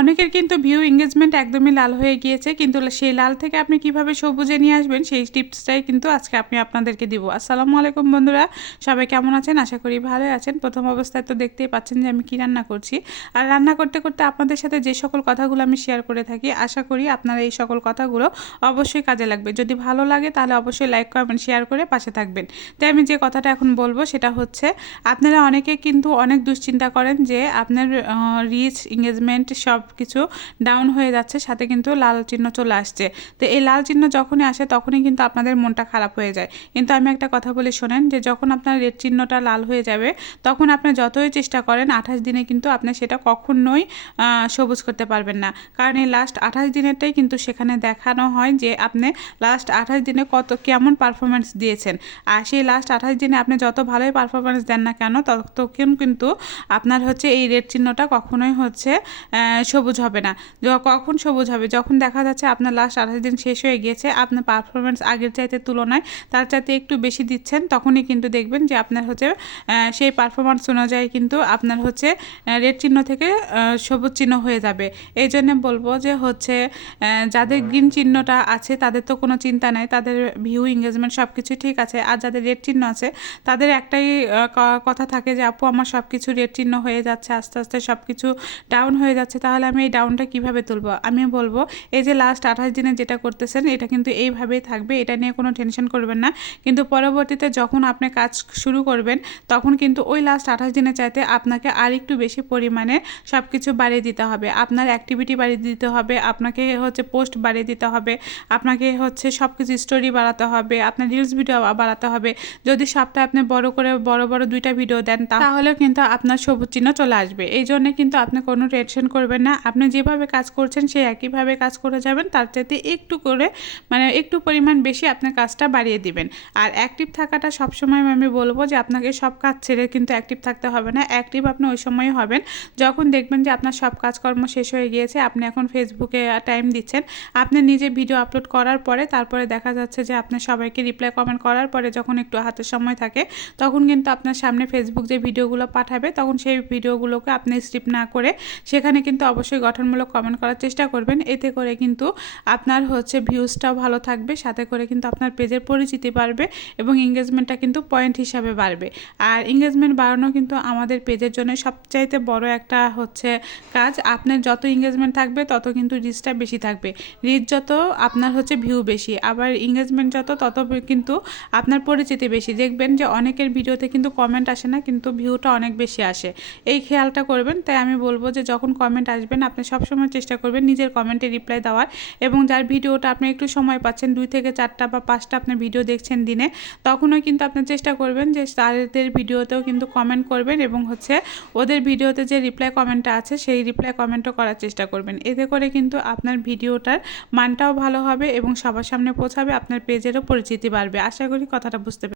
অনেকের কিন্তু view engagement একদমই লাল হয়ে গিয়েছে, কিন্তু সেই লাল থেকে আপনি কিভাবে সবুজে নিয়ে আসবেন সেই টিপসটাই কিন্তু আজকে আমি আপনাদেরকে দিব। আসসালামু আলাইকুম বন্ধুরা, সবাই কেমন আছেন? আশা করি ভালোই আছেন। প্রথম অবস্থায় তো দেখতেই পাচ্ছেন যে আমি কি রান্না করছি, আর রান্না করতে করতে আপনাদের সাথে যে সকল কথাগুলো আমি শেয়ার করে থাকি, আশা করি আপনারা এই সকল কথাগুলো অবশ্যই কাজে লাগবে। যদি ভালো লাগে তাহলে অবশ্যই লাইক কমেন্ট শেয়ার করে পাশে থাকবেন। তাই আমি যে কথাটা এখন বলবো সেটা হচ্ছে, আপনারা অনেকে কিন্তু অনেক দুশ্চিন্তা করেন যে আপনার রিচ এঙ্গেজমেন্ট সব কিছু ডাউন হয়ে যাচ্ছে, সাথে কিন্তু লাল চিহ্ন চলে আসছে। তো এই লাল চিহ্ন যখনই আসে তখনই কিন্তু আপনাদের মনটা খারাপ হয়ে যায়। কিন্তু আমি একটা কথা বলে শোনেন, যে যখন আপনার রেড চিহ্নটা লাল হয়ে যাবে তখন আপনি যতই চেষ্টা করেন 28 দিনে কিন্তু আপনি সেটা কখনোই সবুজ করতে পারবেন না। কারণ এই লাস্ট 28 দিনেরটাই কিন্তু সেখানে দেখানো হয় যে আপনি লাস্ট 28 দিনে কেমন পারফরমেন্স দিয়েছেন। আর সেই লাস্ট 28 দিনে আপনি যত ভালোই পারফরমেন্স দেন না কেন, ততক্ষণ কিন্তু আপনার হচ্ছে এই রেড চিহ্নটা কখনোই হচ্ছে সবুজ হবে না। কখন সবুজ হবে? যখন দেখা যাচ্ছে আপনার লাস্ট 28 দিন শেষ হয়ে গিয়েছে, আপনার পারফরমেন্স আগের চাইতে তুলনায় তার চাইতে একটু বেশি দিচ্ছেন, তখনই কিন্তু দেখবেন যে আপনার হচ্ছে সেই পারফরমেন্স অনুযায়ী কিন্তু আপনার হচ্ছে রেড চিহ্ন থেকে সবুজ চিহ্ন হয়ে যাবে। এই জন্য বলবো যে হচ্ছে যাদের গ্রিন চিহ্নটা আছে তাদের তো কোনো চিন্তা নাই, তাদের ভিউ এঙ্গেজমেন্ট সব কিছু ঠিক আছে। আর যাদের রেড চিহ্ন আছে তাদের একটাই কথা থাকে যে আপু আমার সব কিছু রেড চিহ্ন হয়ে যাচ্ছে, আস্তে আস্তে সব কিছু ডাউন হয়ে যাচ্ছে, তাহলে আমি এই ডাউনটা কিভাবে তুলবো? আমি বলবো এই যে লাস্ট 28 দিনে যেটা করতেছেন এটা কিন্তু এইভাবেই থাকবে, এটা নিয়ে কোনো টেনশন করবেন না। কিন্তু পরবর্তীতে যখন আপনি কাজ শুরু করবেন তখন কিন্তু ওই লাস্ট 28 দিনের চাইতে আপনাকে আর একটু বেশি পরিমাণে সব কিছু বাড়িয়ে দিতে হবে। আপনার অ্যাক্টিভিটি বাড়িয়ে দিতে হবে, আপনাকে হচ্ছে পোস্ট বাড়িয়ে দিতে হবে, আপনাকে হচ্ছে সব কিছু স্টোরি বাড়াতে হবে, আপনার রিলস ভিডিও বাড়াতে হবে। যদি সপ্তাহে আপনি বড় করে বড় 2টা ভিডিও দেন তাহলেও কিন্তু আপনার সবুজ চিহ্ন চলে আসবে। এই জন্য কিন্তু আপনি কোনো টেনশন করবেন না। আপনি যেভাবে কাজ করছেন সেই একইভাবে কাজ করে যাবেন, তার চাইতে একটু করে একটু পরিমাণ বেশি আপনার কাজটা বাড়িয়ে দিবেন। আর অ্যাক্টিভ থাকাটা সবসময় আমি বলবো যে আপনাকে সব কাজ ছেড়ে কিন্তু অ্যাক্টিভ থাকতে হবে না। অ্যাক্টিভ আপনি ওই সময়ই হবেন যখন দেখবেন যে আপনার সব কাজকর্ম শেষ হয়ে গিয়েছে, আপনি এখন ফেসবুকে টাইম দিচ্ছেন, আপনি নিজে ভিডিও আপলোড করার পরে তারপরে দেখা যাচ্ছে যে আপনার সবাইকে রিপ্লাই কমেন্ট করার পরে যখন একটু হাতে সময় থাকে তখন কিন্তু আপনার সামনে ফেসবুক যে ভিডিওগুলো পাঠাবে তখন সেই ভিডিওগুলোকে আপনি স্কিপ না করে সেখানে কিন্তু অবশ্যই গঠনমূলক কমেন্ট করার চেষ্টা করবেন। এতে করে কিন্তু আপনার হচ্ছে ভিউজটাও ভালো থাকবে, সাথে করে কিন্তু আপনার পেজের পরিচিতি বাড়বে এবং এঙ্গেজমেন্টটা কিন্তু পয়েন্ট হিসাবে বাড়বে। আর এঙ্গেজমেন্ট বাড়ানো কিন্তু আমাদের পেজের জন্য সবচাইতে বড় একটা হচ্ছে কাজ। আপনার যত এঙ্গেজমেন্ট থাকবে তত কিন্তু রিচটা বেশি থাকবে, রিচ যত আপনার হচ্ছে ভিউ বেশি, আবার এঙ্গেজমেন্ট যত তত কিন্তু আপনার পরিচিতি বেশি। দেখবেন যে অনেকের ভিডিওতে কিন্তু কমেন্ট আসে না, কিন্তু ভিউটা অনেক বেশি আসে, এই খেয়ালটা করবেন। তাই আমি বলবো যে যখন কমেন্ট আসবেন আপনি সবসময় চেষ্টা করবেন নিজের কমেন্টে রিপ্লাই দেওয়ার, এবং যার ভিডিওটা আপনি একটু সময় পাচ্ছেন 2 থেকে 4টা বা 5টা আপনি ভিডিও দেখছেন দিনে, তখনও কিন্তু আপনি চেষ্টা করবেন যে তাদের ভিডিওতেও কিন্তু কমেন্ট করবেন এবং হচ্ছে ওদের ভিডিওতে যে রিপ্লাই কমেন্টটা আছে সেই রিপ্লাই কমেন্টও করার চেষ্টা করবেন। এতে করে কিন্তু আপনার ভিডিওটার মানটাও ভালো হবে এবং সবার সামনে পৌঁছাবে, আপনার পেজেরও পরিচিতি বাড়বে। আশা করি কথাটা বুঝতে